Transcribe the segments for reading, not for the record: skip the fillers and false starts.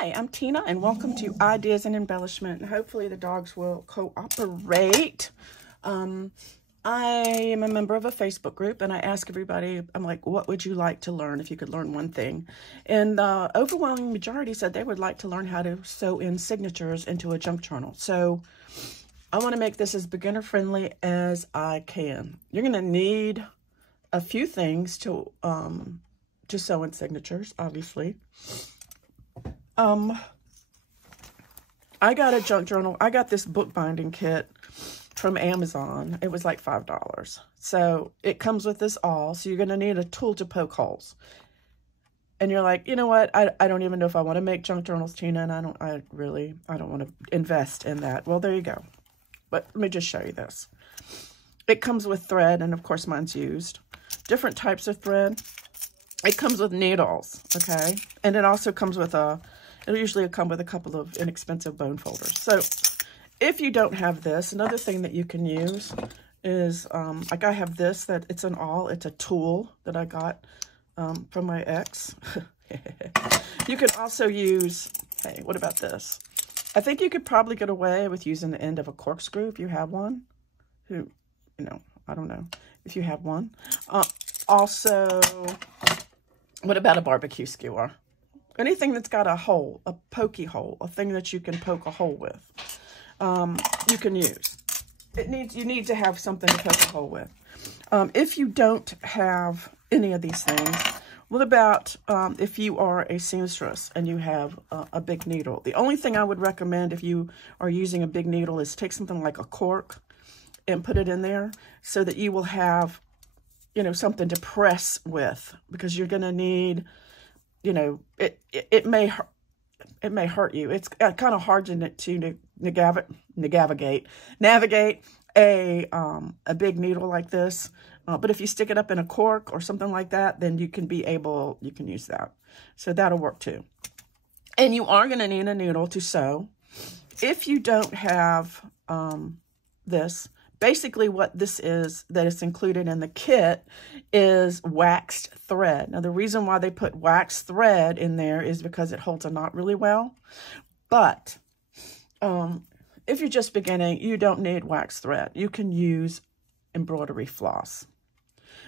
Hi, I'm Tina, and welcome to Ideas and Embellishment. And hopefully the dogs will cooperate. I am a member of a Facebook group, and I ask everybody, I'm like, what would you like to learn if you could learn one thing? And the overwhelming majority said they would like to learn how to sew in signatures into a junk journal. So I want to make this as beginner-friendly as I can. You're going to need a few things to sew in signatures, obviously. I got a junk journal. I got this bookbinding kit from Amazon. It was like $5. So it comes with this awl. So you're going to need a tool to poke holes. And you're like, you know what? I don't even know if I want to make junk journals, Tina, and I don't want to invest in that. Well, there you go. But let me just show you this. It comes with thread, and of course mine's used. Different types of thread. It comes with needles, okay? And it also comes with it'll usually come with a couple of inexpensive bone folders. So if you don't have this, another thing that you can use is, like I have this, that it's an awl. It's a tool that I got from my ex. You could also use, hey, what about this? I think you could probably get away with using the end of a corkscrew if you have one. I don't know if you have one. Also, what about a barbecue skewer? Anything that's got a hole, a pokey hole, a thing that you can poke a hole with, you can use. You need to have something to poke a hole with. If you don't have any of these things, what about if you are a seamstress and you have a big needle? The only thing I would recommend if you are using a big needle is take something like a cork and put it in there so that you will have, something to press with, because you're going to need, it may hurt you. It's kind of hard to navigate a big needle like this. But if you stick it up in a cork or something like that, then you can use that. So that'll work too. And you are going to need a needle to sew. If you don't have this, basically what this is that is included in the kit is waxed thread. Now, the reason why they put waxed thread in there is because it holds a knot really well. But if you're just beginning, you don't need waxed thread. You can use embroidery floss.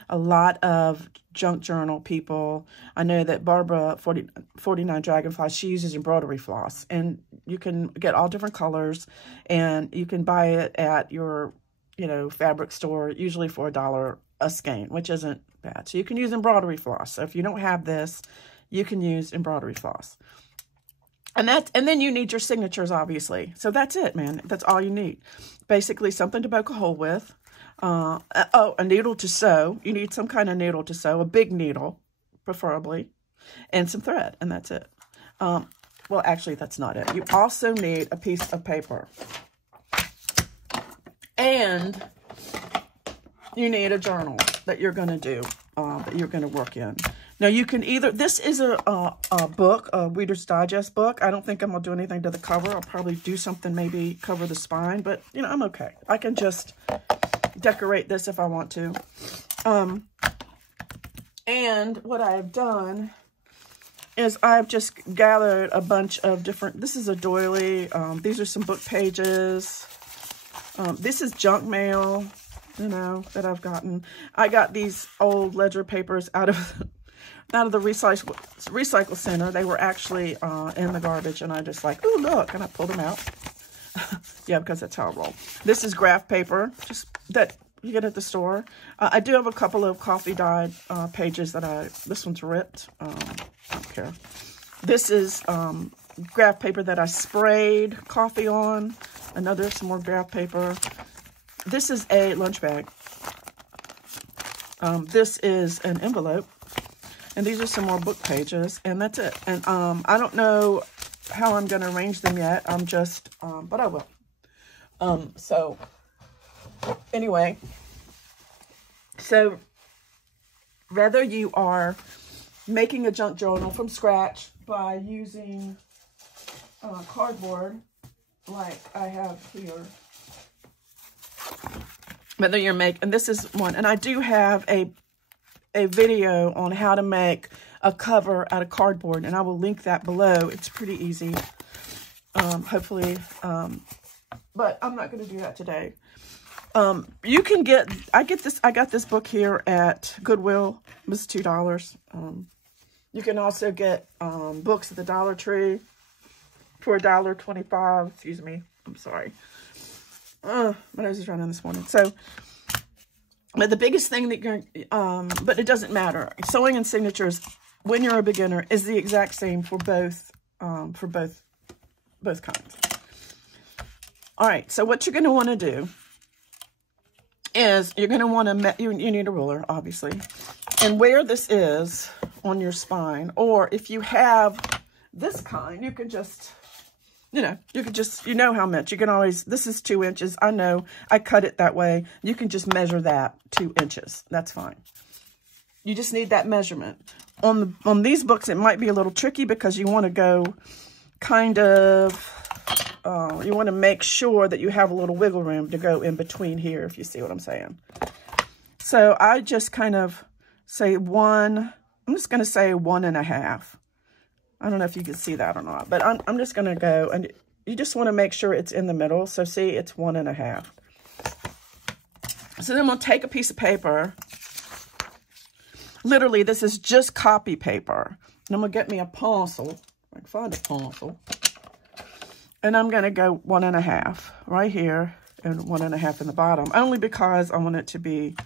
A lot of junk journal people, I know that Barbara 49 Dragonfly, she uses embroidery floss. And you can get all different colors, and you can buy it at your fabric store, usually for $1 a skein, which isn't bad. So you can use embroidery floss. So if you don't have this, you can use embroidery floss. And then you need your signatures, obviously. So that's it, man. That's all you need. Basically, something to poke a hole with. A needle to sew. You need some kind of needle to sew, a big needle, preferably, and some thread, and that's it. Well, actually, that's not it. You also need a piece of paper. And you need a journal that you're going to do, that you're going to work in. Now, you can this is a book, a Reader's Digest book. I don't think I'm going to do anything to the cover. I'll probably do something, maybe cover the spine, but, I'm okay. I can just decorate this if I want to. And what I've done is I've just gathered a bunch of different, this is a doily. These are some book pages. This is junk mail, that I've gotten. I got these old ledger papers out of the recycle center. They were actually in the garbage, and I just like, ooh, look, and I pulled them out. Yeah, because that's how I roll. This is graph paper, just that you get at the store. I do have a couple of coffee dyed pages this one's ripped. I don't care. This is graph paper that I sprayed coffee on. Some more graph paper. This is a lunch bag. This is an envelope. And these are some more book pages. And that's it. And I don't know how I'm going to arrange them yet. I'm just, but I will. So, anyway. So, whether you are making a junk journal from scratch by using cardboard, like I have here, whether you're and this is one, and I do have a a video on how to make a cover out of cardboard, and I will link that below. It's pretty easy, hopefully, but I'm not going to do that today. You can get, I got this book here at Goodwill. It was $2. You can also get books at the Dollar Tree for $1.25. Excuse me. I'm sorry. My nose is running this morning. So, but the biggest thing that you're, but it doesn't matter. Sewing and signatures, when you're a beginner, is the exact same for both kinds. All right. So what you're going to want to do is you're going to want to, you need a ruler, obviously, and where this is on your spine, or if you have this kind, you can just, you know how much. You can always, this is 2 inches. I know, I cut it that way. You can just measure that 2 inches. That's fine. You just need that measurement. On these books, it might be a little tricky because you want to go kind of, you want to make sure that you have a little wiggle room to go in between here, if you see what I'm saying. So I just kind of say I'm just going to say 1.5. I don't know if you can see that or not, but I'm just going to go, and you just want to make sure it's in the middle. So see, it's 1.5. So then we'll take a piece of paper. Literally, this is just copy paper. And I'm going to get me a pencil. I can find a pencil. And I'm going to go 1.5 right here and 1.5 in the bottom, only because I want it to be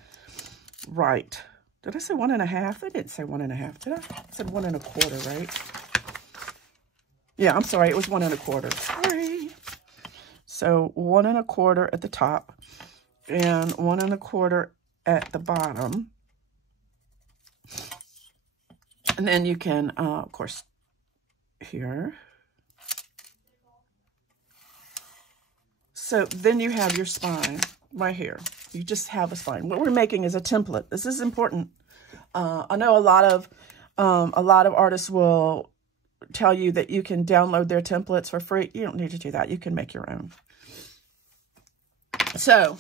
right. Did I say 1.5? I didn't say 1.5, did I? I said 1.25, right? Yeah, I'm sorry. It was 1.25. Sorry. So 1.25 at the top and 1.25 at the bottom. And then you can, of course, here. So then you have your spine right here. You just have a spine. What we're making is a template. This is important. I know a lot of artists will tell you that you can download their templates for free. You don't need to do that. You can make your own. So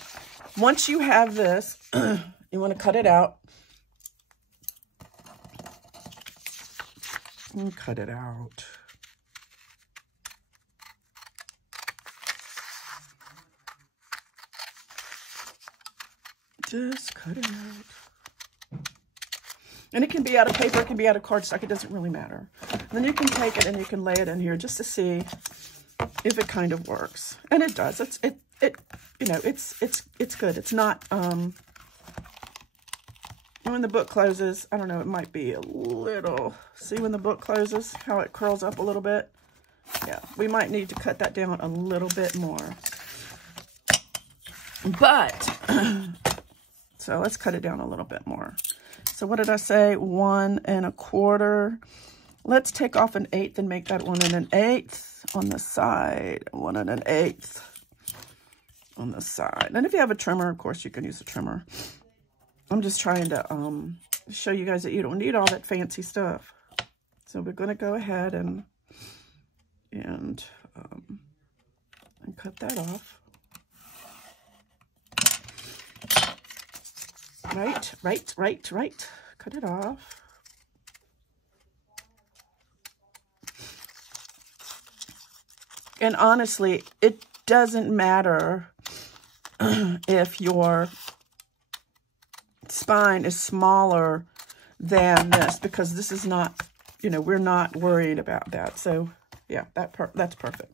once you have this, you want to cut it out. And cut it out. Just cut it out. And it can be out of paper, it can be out of cardstock, it doesn't really matter. And then you can take it and you can lay it in here just to see if it kind of works. And it does. It's good. It's not when the book closes, I don't know, it might be a little, see when the book closes, how it curls up a little bit? Yeah, we might need to cut that down a little bit more. But, so let's cut it down a little bit more. So what did I say? 1.25. Let's take off 1/8 and make that 1 1/8 on the side. 1 1/8 on the side. And if you have a trimmer, of course, you can use a trimmer. I'm just trying to show you guys that you don't need all that fancy stuff. So we're going to go ahead and cut that off. Right. Cut it off. And honestly, it doesn't matter if your spine is smaller than this, because this is not, we're not worried about that. So yeah, that's perfect.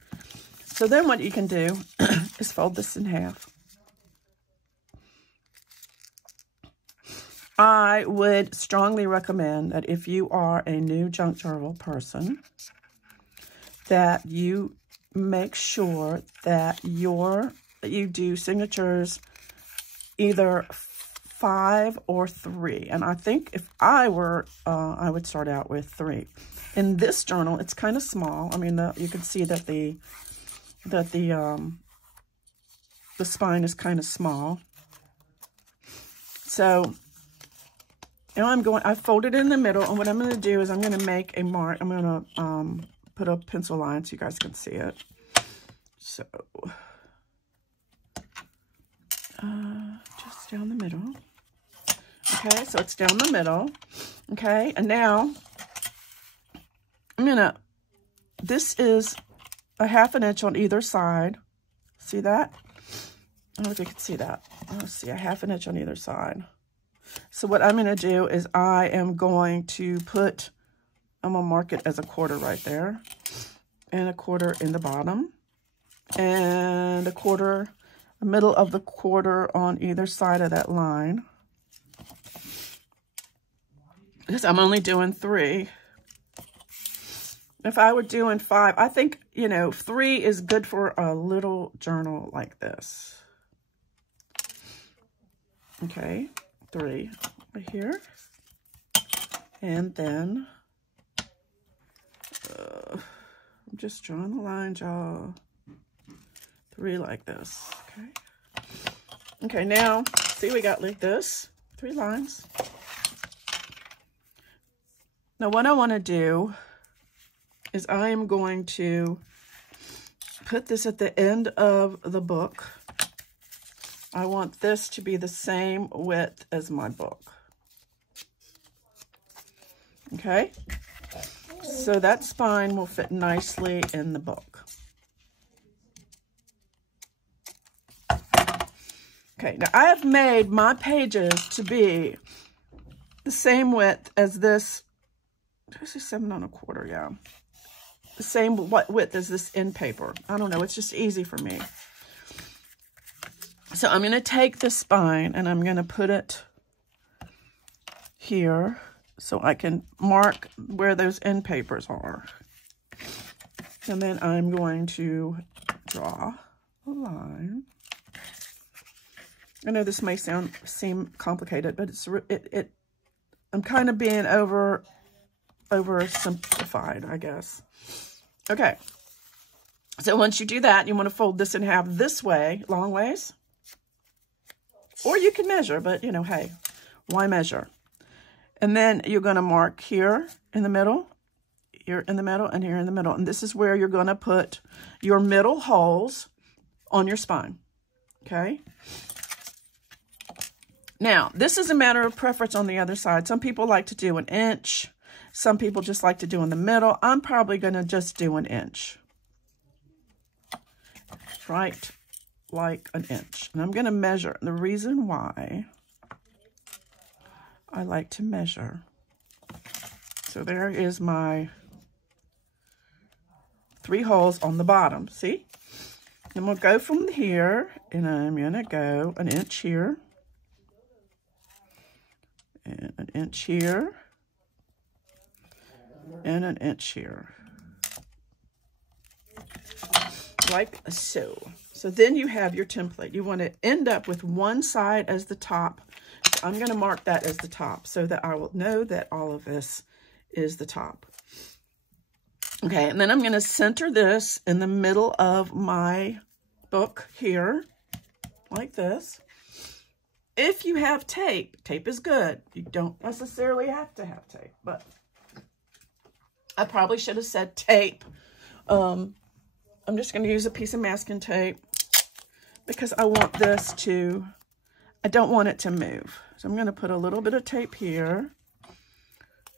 So then what you can do is fold this in half. I would strongly recommend that if you are a new junk journal person, that you make sure that you do signatures either 5 or 3. And I think if I were, I would start out with 3. In this journal, it's kind of small. I mean, you can see that the spine is kind of small. So now I folded it in the middle, and what I'm going to do is I'm going to make a mark. I'm going to put a pencil line so you guys can see it. So just down the middle. Okay, so it's down the middle. Okay, and now this is a 1/2 inch on either side. See that? I don't know if you can see that. Let's see, a 1/2 inch on either side. So what I'm going to do is I am going to I'm going to mark it as a 1/4 right there. And a 1/4 in the bottom. And a 1/4, the middle of the 1/4 on either side of that line. Because I'm only doing 3. If I were doing 5, I think, 3 is good for a little journal like this. Okay, 3 right here. And then, I'm just drawing the line, y'all. 3 like this, okay? Okay, now, see we got like this, 3 lines. Now what I want to do is I am going to put this at the end of the book. I want this to be the same width as my book. Okay? So that spine will fit nicely in the book. Okay, now I have made my pages to be the same width as this. This is 7 1/4, yeah. The same width as this end paper. I don't know, it's just easy for me. So I'm going to take the spine and I'm going to put it here so I can mark where those end papers are. And then I'm going to draw a line. I know this may seem complicated, but I'm kind of being oversimplified, I guess. Okay. So once you do that, you want to fold this in half this way, long ways. Or you can measure, but hey, why measure? And then you're going to mark here in the middle, here in the middle, and here in the middle. And this is where you're going to put your middle holes on your spine. Okay? Now, this is a matter of preference on the other side. Some people like to do 1 inch. Some people just like to do in the middle. I'm probably going to just do 1 inch. Right, like 1 inch. And I'm going to measure. The reason why I like to measure. So there is my 3 holes on the bottom. See? And we'll go from here, and I'm going to go 1 inch here. And 1 inch here. And 1 inch here. Like so. So then you have your template. You want to end up with one side as the top. So I'm going to mark that as the top so that I will know that all of this is the top. Okay, and then I'm going to center this in the middle of my book here, like this. If you have tape, tape is good. You don't necessarily have to have tape, but I probably should have said tape. I'm just going to use a piece of masking tape because I want this to, I don't want it to move. So I'm going to put a little bit of tape here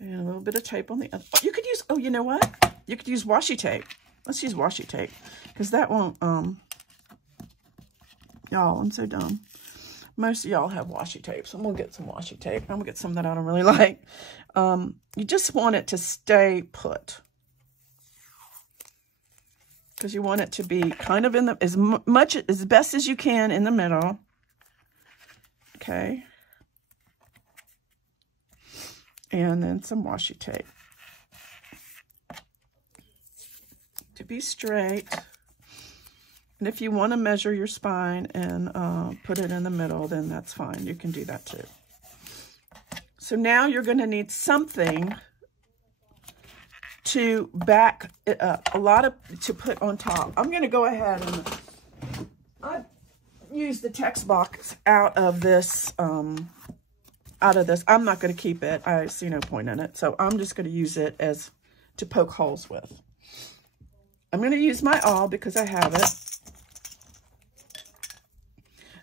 and a little bit of tape on the other. You could use, oh, you know what? You could use washi tape. Let's use washi tape because that won't, y'all, I'm so dumb. Most of y'all have washi tape, so I'm going to get some washi tape. I'm going to get some that I don't really like. You just want it to stay put. Because you want it to be kind of in the, as best as you can in the middle. Okay. And then some washi tape. To be straight. And if you want to measure your spine and put it in the middle, then that's fine. You can do that too. So now you're going to need something to back it up. To put on top. I'm going to go ahead and I use the text box out of this. I'm not going to keep it. I see no point in it. So I'm just going to use it as to poke holes with. I'm going to use my awl because I have it.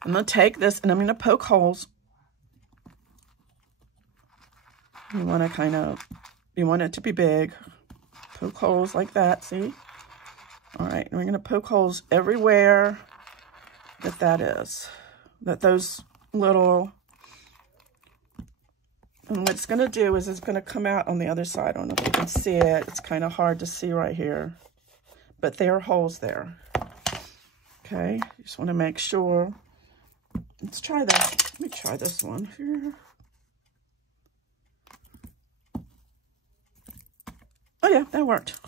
I'm going to take this and I'm going to poke holes You want to you want it to be big. Poke holes like that, see? All right, and we're going to poke holes everywhere that is. Those little... And what it's going to do is it's going to come out on the other side. I don't know if you can see it. It's kind of hard to see right here. But there are holes there. Okay, you just want to make sure. Let's try this. Let me try this one here. Oh yeah, that worked.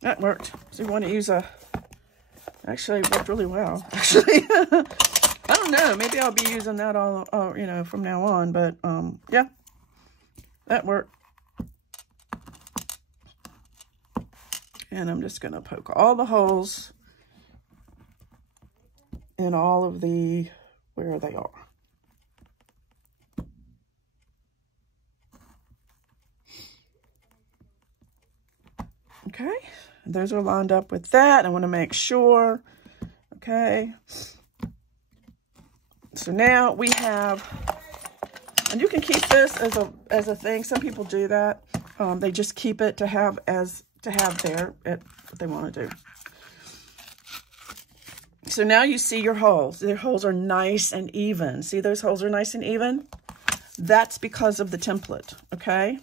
That worked. So you want to use a... Actually, it worked really well. Actually, I don't know. Maybe I'll be using that all you know, from now on. But yeah. That worked. And I'm just going to poke all the holes in all of the, where they are. Okay, those are lined up with that. I want to make sure. Okay. So now we have... And you can keep this as a thing. Some people do that. They just keep it to have there at what they want to do. So now you see your holes. Their holes are nice and even. See, those holes are nice and even? That's because of the template, okay?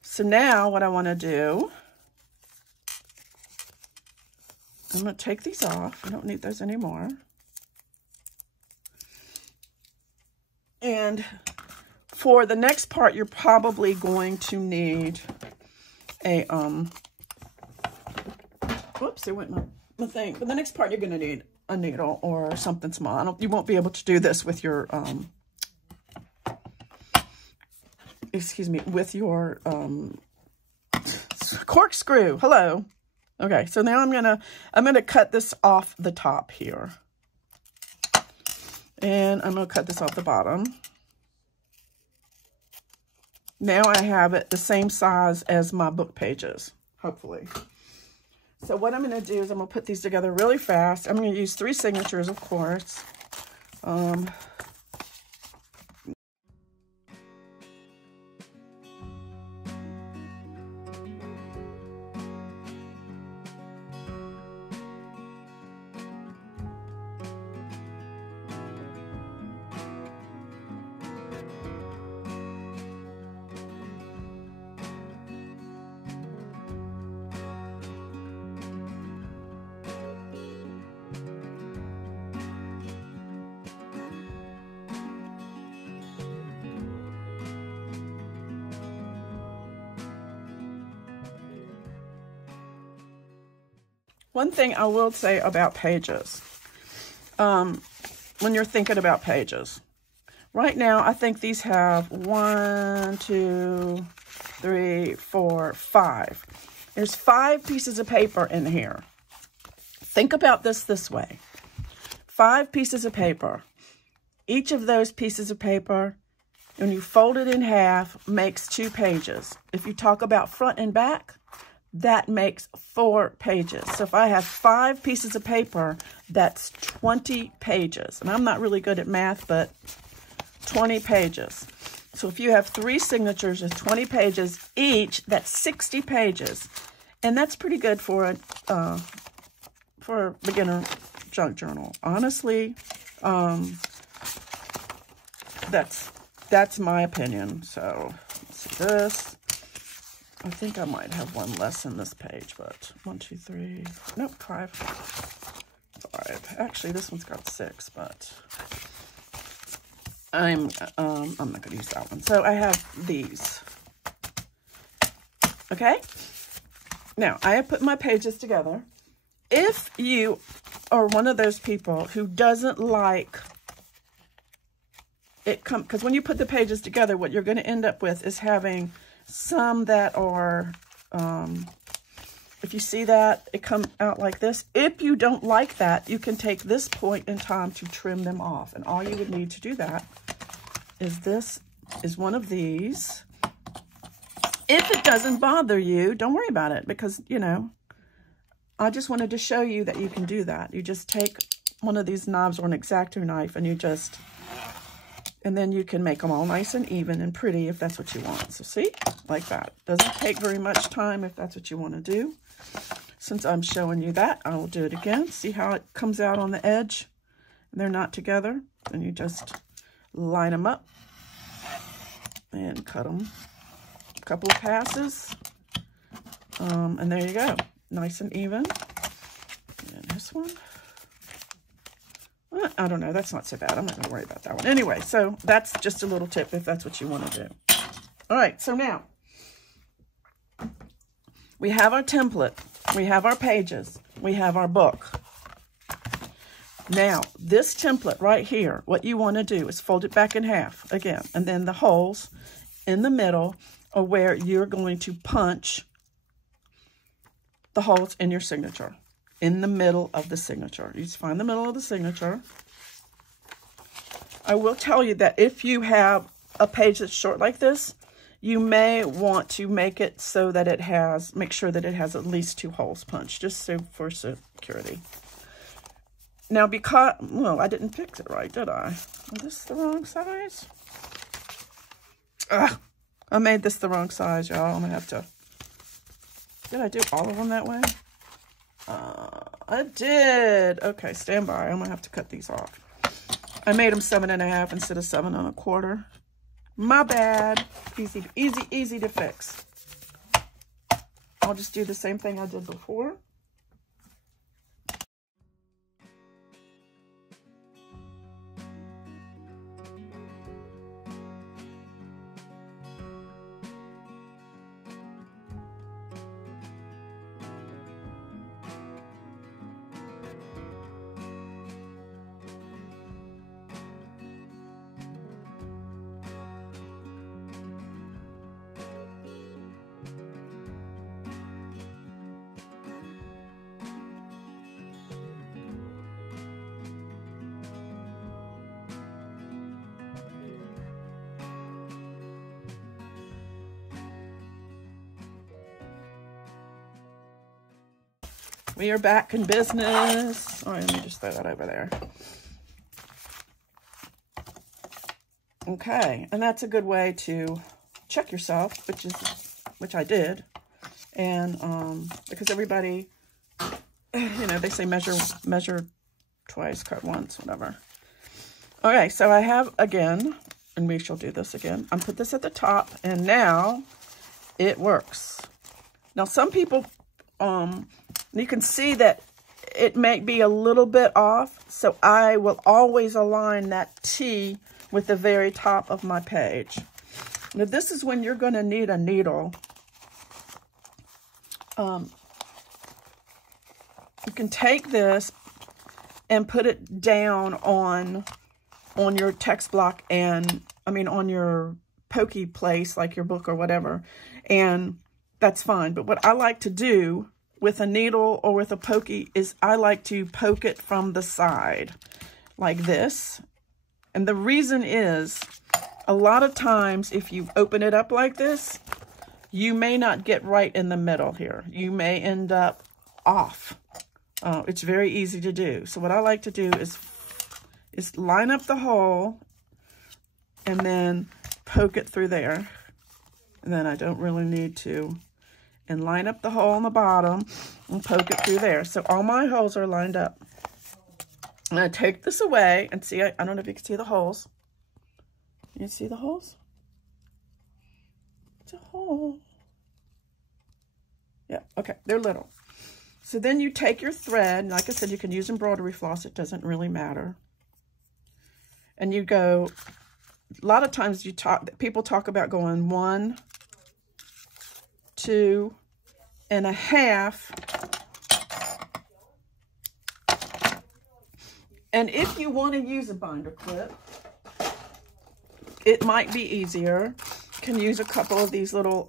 So now what I want to do, I'm going to take these off. I don't need those anymore. And for the next part, you're probably going to need a, whoops, there went my thing. For the next part, you're going to need a needle or something small. You won't be able to do this with your, excuse me, with your, corkscrew. Hello. Okay, so now I'm gonna cut this off the top here. And I'm going to cut this off the bottom. Now I have it the same size as my book pages, hopefully. So what I'm going to do is I'm going to put these together really fast. I'm going to use 3 signatures, of course. One thing I will say about pages, when you're thinking about pages, right now I think these have 1, 2, 3, 4, 5. There's 5 pieces of paper in here. Think about this way. 5 pieces of paper. Each of those pieces of paper, when you fold it in half, makes 2 pages. If you talk about front and back, that makes 4 pages. So if I have 5 pieces of paper, that's 20 pages. And I'm not really good at math, but 20 pages. So if you have 3 signatures of 20 pages each, that's 60 pages. And that's pretty good for a beginner junk journal. Honestly, that's my opinion. So let's see this. I think I might have one less in this page, but 1, 2, 3, nope, 5. 5. Actually, this one's got 6, but I'm not going to use that one. So I have these. Okay. Now I have put my pages together. If you are one of those people who doesn't like it, because when you put the pages together, what you're going to end up with is having some that are, if you see that, it come out like this. If you don't like that, you can take this point in time to trim them off. And all you would need to do that is this is one of these. If it doesn't bother you, don't worry about it because, you know, I just wanted to show you that you can do that. You just take one of these knives or an X-Acto knife and you just And then you can make them all nice and even and pretty if that's what you want. So see, like that. Doesn't take very much time if that's what you want to do. Since I'm showing you that, I will do it again. See how it comes out on the edge? And they're not together. Then you just line them up and cut them a couple of passes. And there you go. Nice and even. And this one. I don't know. That's not so bad. I'm not going to worry about that one. Anyway, so that's just a little tip if that's what you want to do. All right. So now we have our template. We have our pages. We have our book. Now, this template right here, what you want to do is fold it back in half again. And then the holes in the middle are where you're going to punch the holes in your signature. In the middle of the signature. You just find the middle of the signature. I will tell you that if you have a page that's short like this, you may want to make it so that it has, make sure that it has at least 2 holes punched, just so for security. Now because, well, I didn't fix it right, did I? Is this the wrong size? Ugh, I made this the wrong size, y'all. I'm gonna have to, did I do all of them that way? I did. Okay, stand by. I'm gonna have to cut these off. I made them 7.5 instead of 7 1/4. My bad. Easy, easy, easy to fix. I'll just do the same thing I did before. We are back in business. All right, let me just throw that over there. Okay, and that's a good way to check yourself, which I did. And because everybody, you know, they say measure twice, cut once, whatever. Okay, so I have again, and we shall do this again. I'm put this at the top, and now it works. Now some people, you can see that it may be a little bit off, so I will always align that T with the very top of my page. Now this is when you're going to need a needle. You can take this and put it down on your text block and, I mean, on your pokey place, like your book or whatever, and that's fine. But what I like to do with a needle or with a pokey is I like to poke it from the side like this. And the reason is, a lot of times if you open it up like this, you may not get right in the middle here. You may end up off. It's very easy to do. So what I like to do is line up the hole and then poke it through there. And then I don't really need to. And line up the hole on the bottom and poke it through there. So all my holes are lined up. And I take this away and see, I don't know if you can see the holes. You see the holes? It's a hole. Yeah, okay, they're little. So then you take your thread, and like I said, you can use embroidery floss, it doesn't really matter. And you go, a lot of times people talk about going 1, 2 1/2. And if you want to use a binder clip, it might be easier. You can use a couple of these little,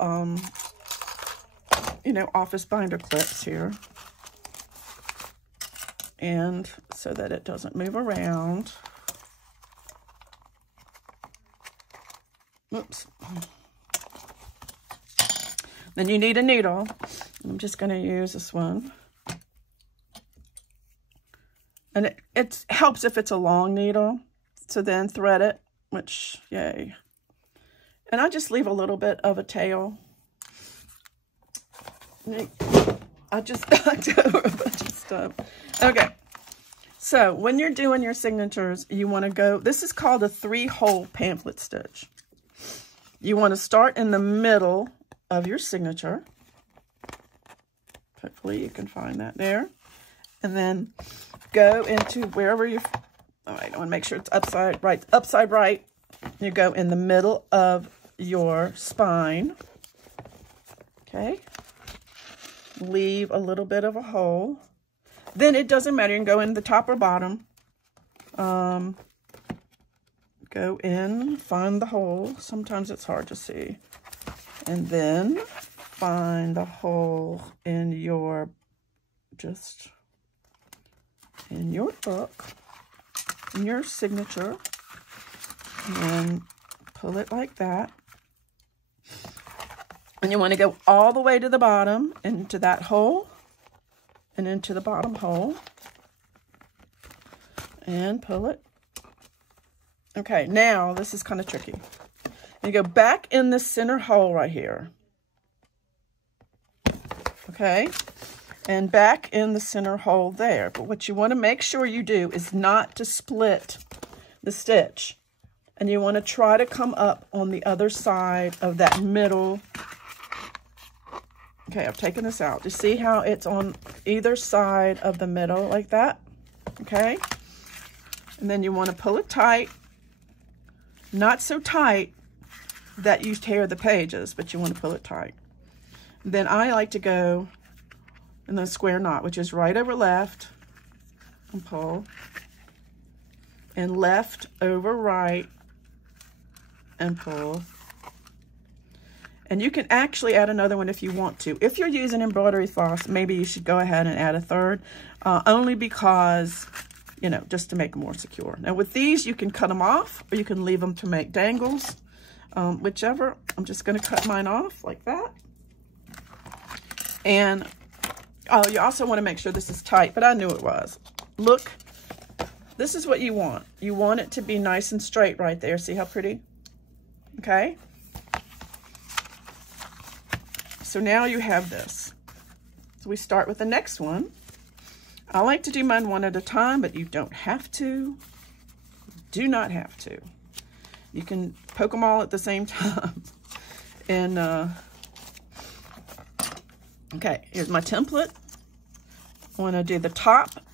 you know, office binder clips here. And so that it doesn't move around. Oops. Then you need a needle. I'm just going to use this one. And it helps if it's a long needle. So then thread it which, yay. And I just leave a little bit of a tail. I just knocked over a bunch of stuff. Okay. So when you're doing your signatures, you want to go, this is called a 3-hole pamphlet stitch. You want to start in the middle of your signature. Hopefully you can find that there. And then go into wherever you, all right, I want to make sure it's upside right. You go in the middle of your spine. Okay. Leave a little bit of a hole. Then it doesn't matter. You can go in the top or bottom. Go in, find the hole. Sometimes it's hard to see. And then find the hole in your, just in your book, in your signature. And pull it like that. And you want to go all the way to the bottom, into that hole, and into the bottom hole. And pull it. Okay, now this is kind of tricky. You go back in the center hole right here. Okay, and back in the center hole there. But what you want to make sure you do is not to split the stitch. And you want to try to come up on the other side of that middle. Okay, I've taken this out. You see how it's on either side of the middle like that? Okay. And then you want to pull it tight. Not so tight that you tear the pages, but you want to pull it tight. Then I like to go in the square knot, which is right over left, and pull. And left over right, and pull. And you can actually add another one if you want to. If you're using embroidery floss, maybe you should go ahead and add a third, only because, you know, just to make them more secure. Now with these, you can cut them off, or you can leave them to make dangles, whichever. I'm just going to cut mine off like that. And you also want to make sure this is tight, but I knew it was. Look, this is what you want. You want it to be nice and straight right there. See how pretty? Okay. So now you have this. So we start with the next one. I like to do mine one at a time, but you don't have to. Do not have to. You can poke them all at the same time. And, okay, here's my template. I want to do the top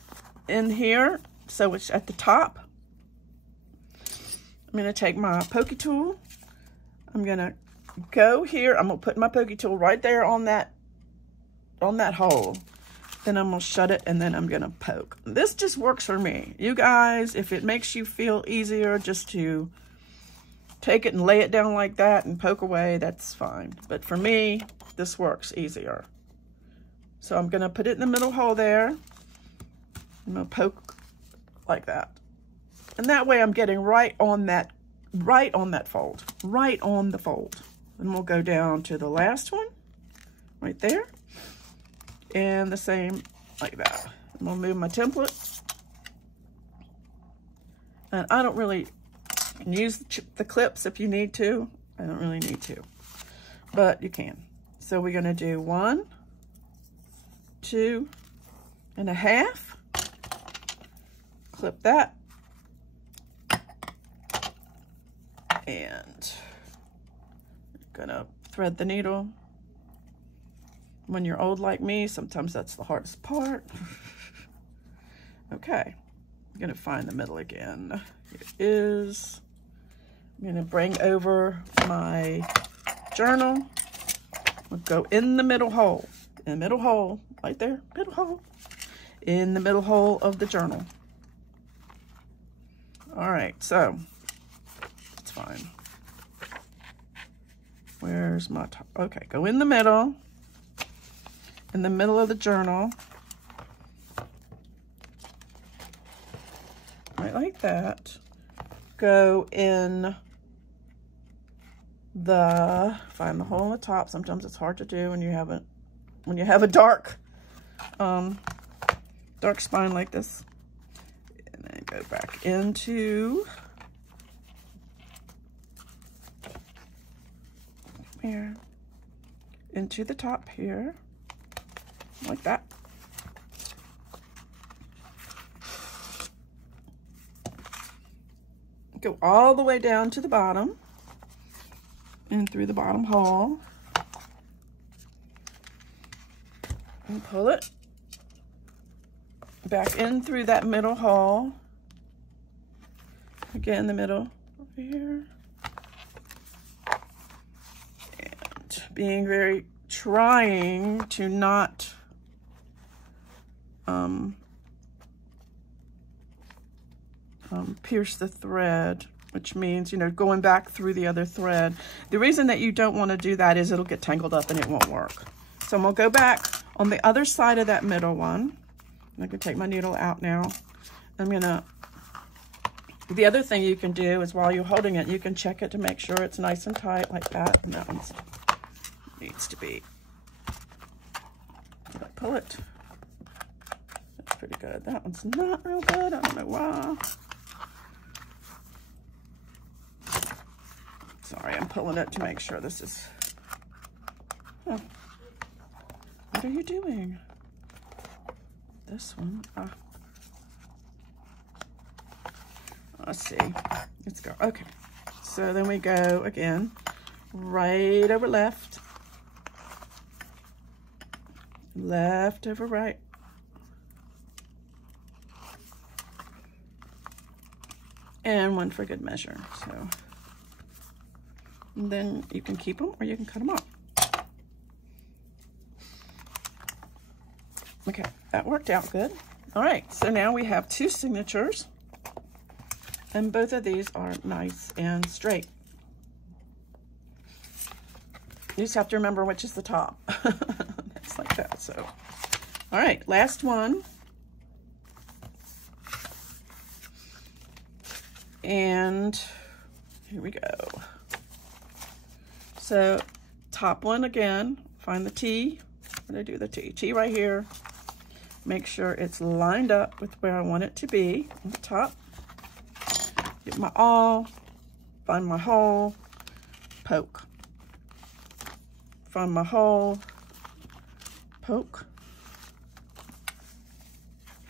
in here, so it's at the top. I'm going to take my pokey tool. I'm going to go here. I'm going to put my pokey tool right there on that hole. Then I'm going to shut it, and then I'm going to poke. This just works for me. You guys, if it makes you feel easier just to take it and lay it down like that and poke away, that's fine. But for me, this works easier. So I'm going to put it in the middle hole there. I'm going to poke like that. And that way I'm getting right on that fold, right on the fold. And we'll go down to the last one, right there. And the same like that. I'm gonna move my template. And I don't really use the clips if you need to. I don't really need to, but you can. So we're gonna do 1, 2.5. Clip that. And gonna thread the needle. When you're old like me, sometimes that's the hardest part. Okay, I'm gonna find the middle again. Here it is. I'm gonna bring over my journal. We'll go in the middle hole. In the middle hole, right there, middle hole. In the middle hole of the journal. All right, so it's fine. Where's my top? Okay, go in the middle of the journal. Right like that. Go in find the hole in the top. Sometimes it's hard to do when you have a dark spine like this. And then go back into here, into the top here, like that. Go all the way down to the bottom and through the bottom hole and pull it back in through that middle hole. Again, the middle over here. And trying to not pierce the thread, which means, you know, going back through the other thread. The reason that you don't want to do that is it'll get tangled up and it won't work. So I'm going to go back on the other side of that middle one. I can take my needle out now. The other thing you can do is while you're holding it, you can check it to make sure it's nice and tight like that. And that one needs to be. Did I pull it? That's pretty good. That one's not real good. I don't know why. Sorry, I'm pulling it to make sure this is... Oh. What are you doing? This one. Let's see. Let's go. Okay. So then we go again, right over left. Left over right. And one for good measure. So and then you can keep them or you can cut them off. Okay, that worked out good. All right, so now we have two signatures, and both of these are nice and straight. You just have to remember which is the top. It's like that, so. All right, last one. And here we go. So top one again, find the T. Where did I do the T? T right here. Make sure it's lined up with where I want it to be on the top. Get my awl, find my hole, poke. Find my hole, poke.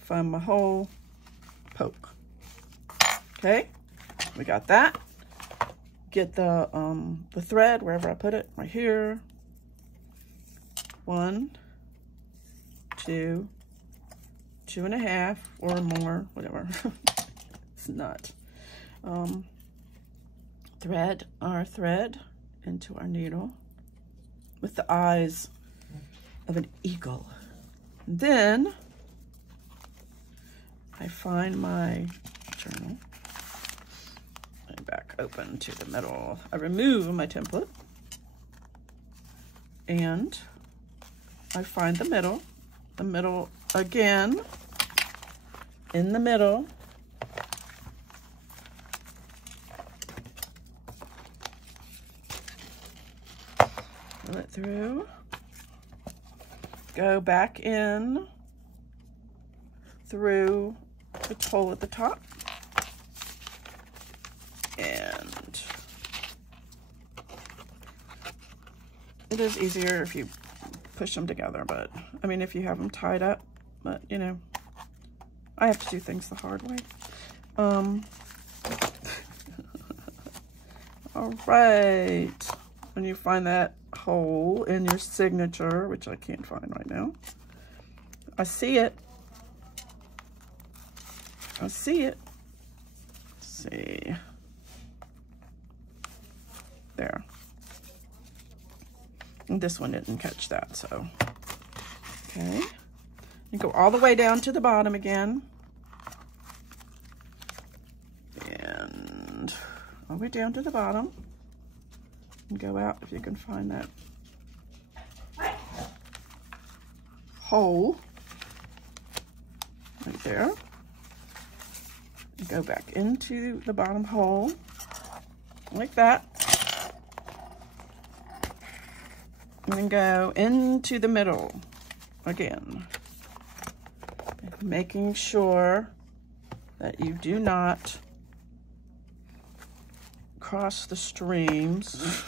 Find my hole, poke. Okay, we got that. Get the thread wherever I put it, right here. 1, 2, 2.5 or more, whatever. It's not. Thread our thread into our needle with the eyes of an eagle. And then I find my journal. Back open to the middle. I remove my template and I find the middle again, in the middle. Pull it through, go back in through the hole at the top. And it is easier if you push them together, but I mean, if you have them tied up, but you know, I have to do things the hard way. All right, when you find that hole in your signature, which I can't find right now, I see it. I see it. Let's see. There. And this one didn't catch that, so. Okay. You go all the way down to the bottom again. And all the way down to the bottom. And go out if you can find that hole right there. And go back into the bottom hole like that. And then go into the middle again, making sure that you do not cross the streams.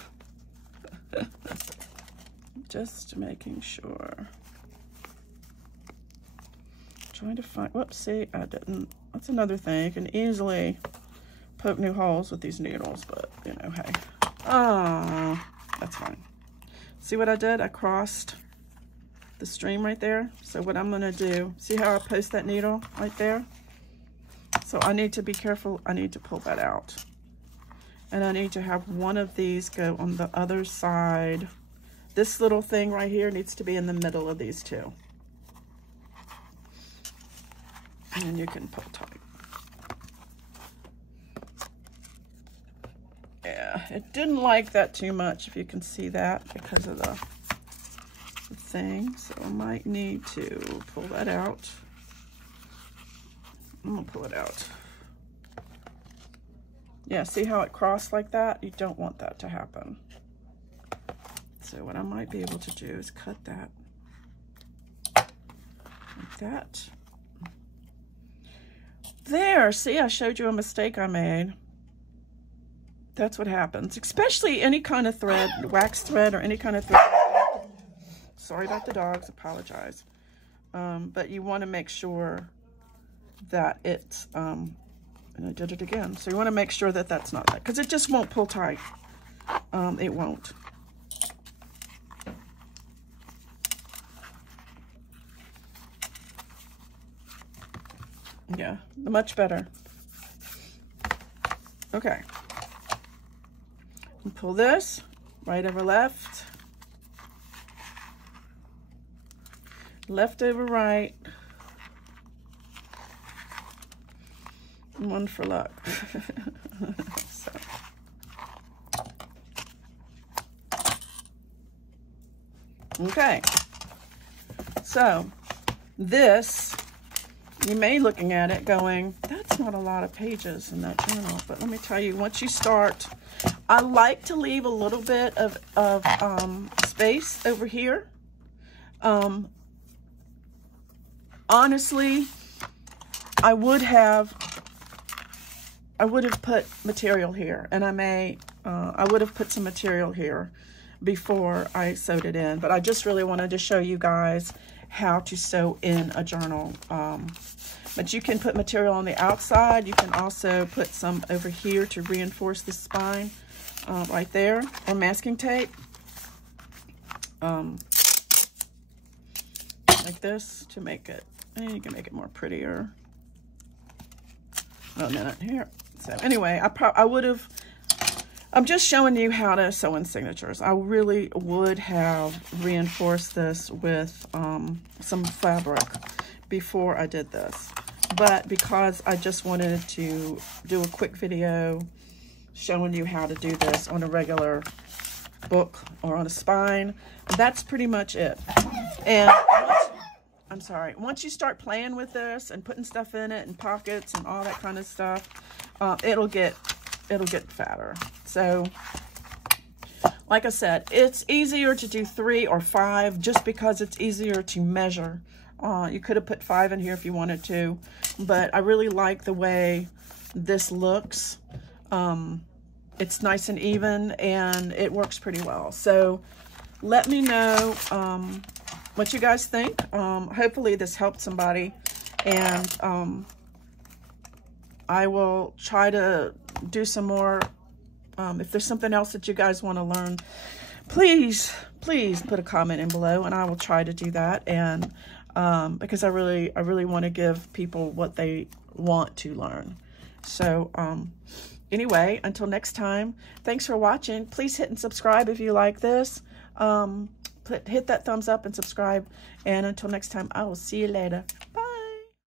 Just making sure. Trying to find, whoops, see, I didn't. That's another thing. You can easily poke new holes with these needles, but, you know, hey. Oh, that's fine. See what I did? I crossed the stream right there. So what I'm gonna do, see how I post that needle right there? So I need to be careful. I need to pull that out. And I need to have one of these go on the other side. This little thing right here needs to be in the middle of these two. And you can pull tight. Yeah, it didn't like that too much, if you can see that, because of the thing. So I might need to pull that out. I'm gonna pull it out. Yeah, see how it crossed like that? You don't want that to happen. So what I might be able to do is cut that like that. There, see, I showed you a mistake I made. That's what happens, especially any kind of thread, wax thread or any kind of thread. Sorry about the dogs, apologize. But you want to make sure that it's, and I did it again. So you want to make sure that that's not that, because it just won't pull tight. It won't. Yeah, much better. Okay. And pull this right over left. Left over right. One for luck. So. Okay. So this, you may be looking at it going, that's not a lot of pages in that journal. But let me tell you, once you start, I like to leave a little bit of space over here. Honestly, I would have put material here, and I would have put some material here before I sewed it in, but I just really wanted to show you guys how to sew in a journal. But you can put material on the outside. You can also put some over here to reinforce the spine, right there, or masking tape. Like this to make it, and you can make it more prettier. Oh, no, not here. So anyway, I would have, I'm just showing you how to sew in signatures. I really would have reinforced this with some fabric before I did this. But because I just wanted to do a quick video showing you how to do this on a regular book or on a spine, that's pretty much it. And once you start playing with this and putting stuff in it and pockets and all that kind of stuff, it'll get fatter. So like I said, it's easier to do 3 or 5 just because it's easier to measure. You could have put 5 in here if you wanted to, but I really like the way this looks. It's nice and even, and it works pretty well. So let me know what you guys think. Hopefully this helped somebody, and I will try to do some more. If there's something else that you guys want to learn, please put a comment in below, and I will try to do that. And because I really want to give people what they want to learn. So anyway, until next time, thanks for watching. Please hit and subscribe if you like this. Hit that thumbs up and subscribe. And until next time, I will see you later. Bye.